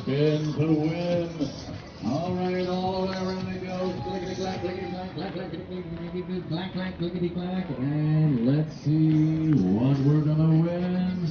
Spin to win. All right, all the way around it goes. Clickety clack, clickety clack, clack, clack, clickety clack, clack, clickety clack. And let's see what we're gonna win.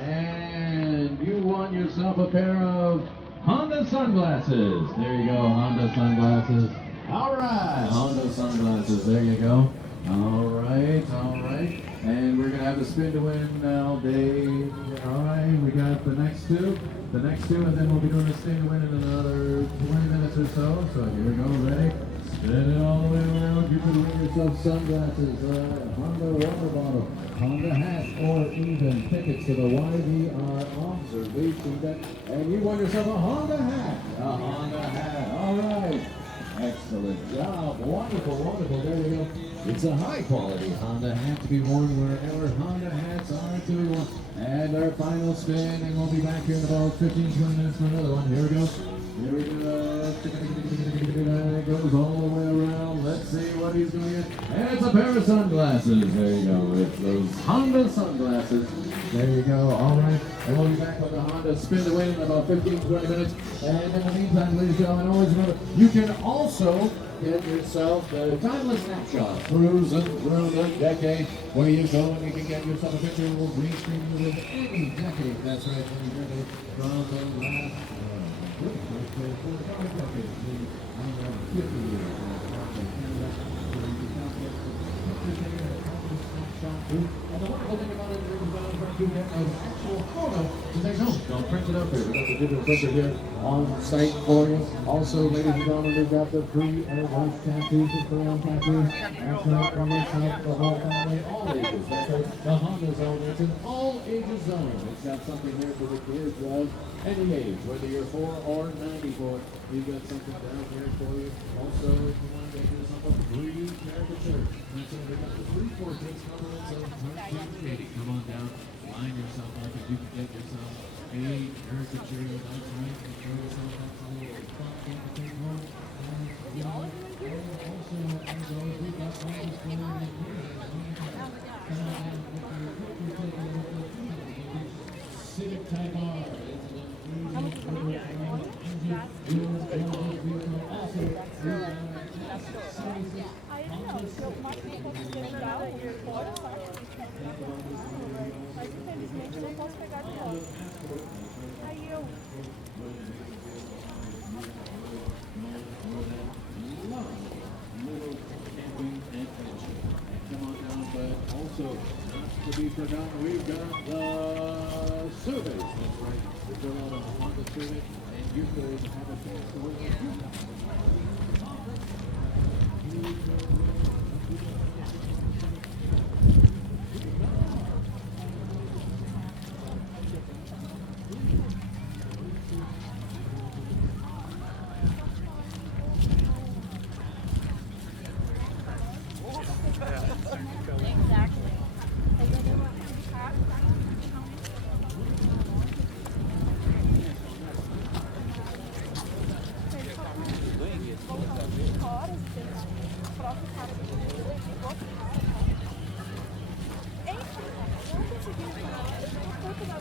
And you won yourself a pair of Honda sunglasses. There you go, Honda sunglasses. All right, Honda sunglasses. There you go. All right, all right. And we're gonna have the spin to win now, Dave. All right, we got the next two. The next two, and then we'll be doing the spin to win in another 20 minutes or so. So here we go, ready? Spin it all the way around. You can win yourself sunglasses, Honda water bottle, Honda hat, or even tickets to the YVR observation deck. And you won yourself a Honda hat. A Honda hat. All right. Excellent job. Wonderful, wonderful. There we go. It's a high quality Honda hat to be worn wherever Honda hats are to be worn. And our final spin, and we'll be back here in about 15-20 minutes for another one. Here we go. Here we go. It goes all the way around. Let's see what he's going to get. And it's a pair of sunglasses. There you go. It's those Honda sunglasses. There you go. All right. And we'll be back with the Honda spin to win in about 15-20 minutes. And in the meantime, ladies and gentlemen, always remember, you can also get yourself the timeless snapshot cruising through the decade, where you go and you can get yourself a picture of a green screen with any decade. That's right, any decade from the last 45 decades. The 50 years. And the wonderful thing about it is you get an actual photo to take home. Don't print it up here. We've got the digital printer here on site for you. Also, ladies and gentlemen, we've got the free airbrush tattoos, the crayon tattoos. That's right, for myself, the whole family, all ages. That's right, the Honda zone. It's an all ages zone. It's got something here for the kids of any age, whether you're 4 or 94. We've got something down here for you. Also, if you want to get yourself a free caricature, that's right, we got the free portraits coming in. So, come on down, line yourself up, and you can get yourself a caricature. That's right, enjoy yourself. That's a little fun thing to take home. And also, as always, we've got all this going on here. Come on down, if you're taking a look at Civic Type R. Mas infelizmente não posso pegar de volta. Aí eu. But also, not to be forgotten, we've got the surveys. That's right. We fill out a Honda survey, and you could have a chance to win a few times. Exactly. And then they want to be hot. Horas de próprio cara do Google e outro cara. Enfim, não consegui um pouco da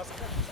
Oscar.